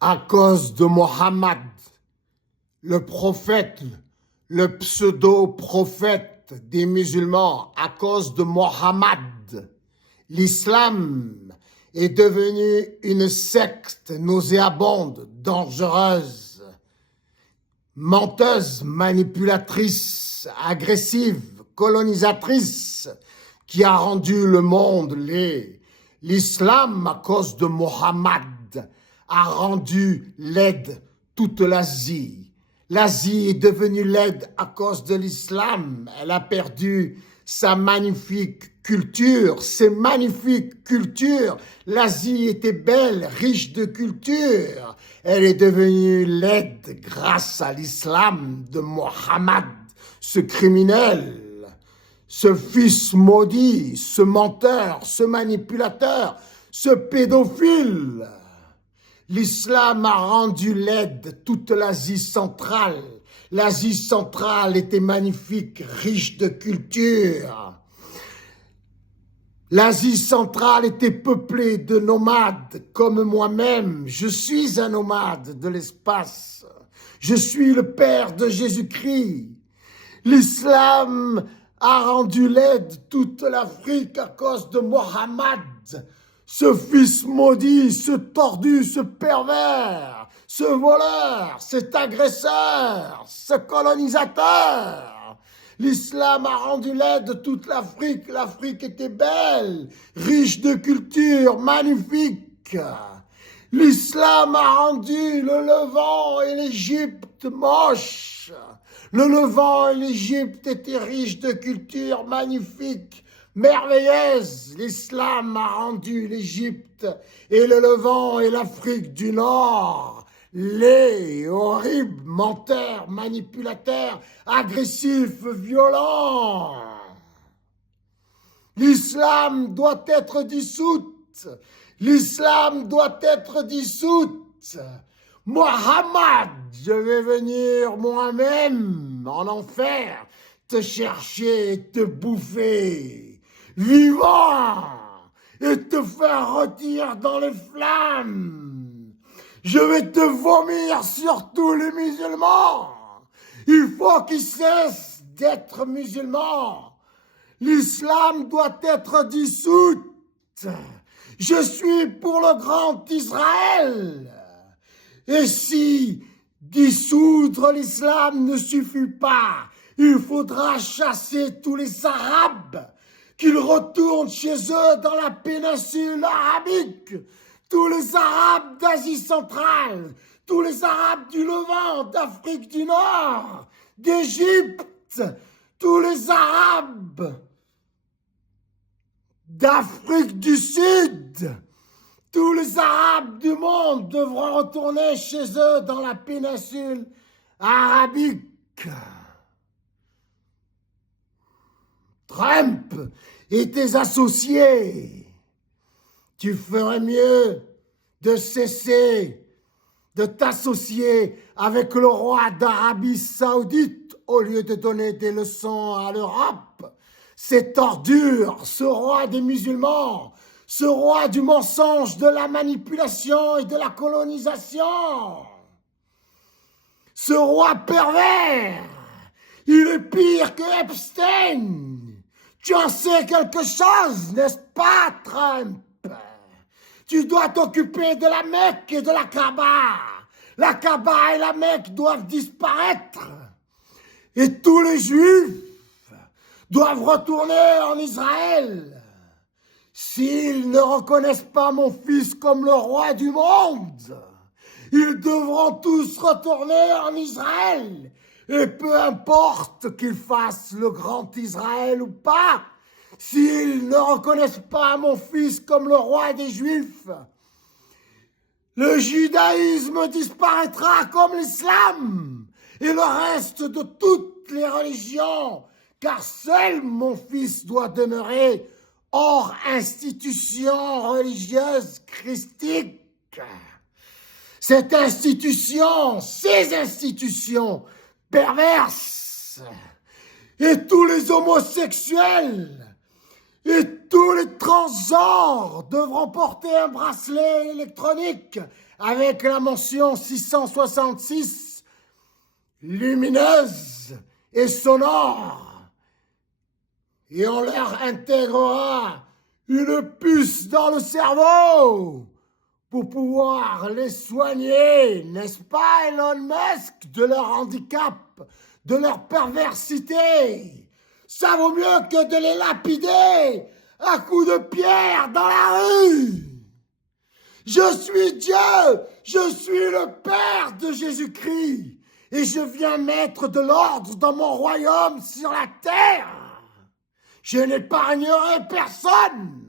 à cause de Mohammed, le prophète, le pseudo-prophète des musulmans, à cause de Mohammed, l'islam est devenu une secte nauséabonde, dangereuse, menteuse, manipulatrice, agressive, colonisatrice, qui a rendu le monde laid. L'islam, à cause de Mohammed, a rendu laide toute l'Asie. L'Asie est devenue laide à cause de l'islam. Elle a perdu sa magnifique culture, ses magnifiques cultures. L'Asie était belle, riche de culture. Elle est devenue laide grâce à l'islam de Mohammed, ce criminel, ce fils maudit, ce menteur, ce manipulateur, ce pédophile. L'islam a rendu laide toute l'Asie centrale. L'Asie centrale était magnifique, riche de culture. L'Asie centrale était peuplée de nomades comme moi-même. Je suis un nomade de l'espace. Je suis le père de Jésus-Christ. L'islam a rendu laide toute l'Afrique à cause de Mohammed, ce fils maudit, ce tordu, ce pervers, ce voleur, cet agresseur, ce colonisateur. L'islam a rendu laide toute l'Afrique. L'Afrique était belle, riche de culture, magnifique. L'islam a rendu le Levant et l'Égypte moches. Le Levant et l'Égypte étaient riches de culture magnifique, merveilleuse. L'islam a rendu l'Égypte et le Levant et l'Afrique du Nord laids, horribles, menteurs, manipulateurs, agressifs, violents. L'islam doit être dissoute. L'islam doit être dissoute. Mohammed, je vais venir moi-même en enfer te chercher et te bouffer, vivant, et te faire rôtir dans les flammes. Je vais te vomir sur tous les musulmans. Il faut qu'ils cessent d'être musulmans. L'islam doit être dissoute. Je suis pour le grand Israël. Et si dissoudre l'islam ne suffit pas, il faudra chasser tous les Arabes, qu'ils retournent chez eux dans la péninsule arabique, tous les Arabes d'Asie centrale, tous les Arabes du Levant, d'Afrique du Nord, d'Égypte, tous les Arabes d'Afrique du Sud. Tous les Arabes du monde devront retourner chez eux dans la péninsule arabique. Trump et tes associés, tu ferais mieux de cesser de t'associer avec le roi d'Arabie Saoudite au lieu de donner des leçons à l'Europe. Cette ordure, ce roi des musulmans, ce roi du mensonge, de la manipulation et de la colonisation. Ce roi pervers, il est pire que Epstein. Tu en sais quelque chose, n'est-ce pas, Trump? Tu dois t'occuper de la Mecque et de la Kaaba. La Kaaba et la Mecque doivent disparaître. Et tous les Juifs doivent retourner en Israël. S'ils ne reconnaissent pas mon fils comme le roi du monde, ils devront tous retourner en Israël. Et peu importe qu'ils fassent le grand Israël ou pas, s'ils ne reconnaissent pas mon fils comme le roi des Juifs, le judaïsme disparaîtra comme l'islam et le reste de toutes les religions, car seul mon fils doit demeurer hors institution religieuse christique. Cette institution, ces institutions perverses, et tous les homosexuels, et tous les transgenres devront porter un bracelet électronique avec la mention 666, lumineuse et sonore. Et on leur intégrera une puce dans le cerveau pour pouvoir les soigner, n'est-ce pas, Elon Musk, de leur handicap, de leur perversité. Ça vaut mieux que de les lapider à coups de pierre dans la rue. Je suis Dieu, je suis le Père de Jésus-Christ, et je viens mettre de l'ordre dans mon royaume sur la terre. Je n'épargnerai personne.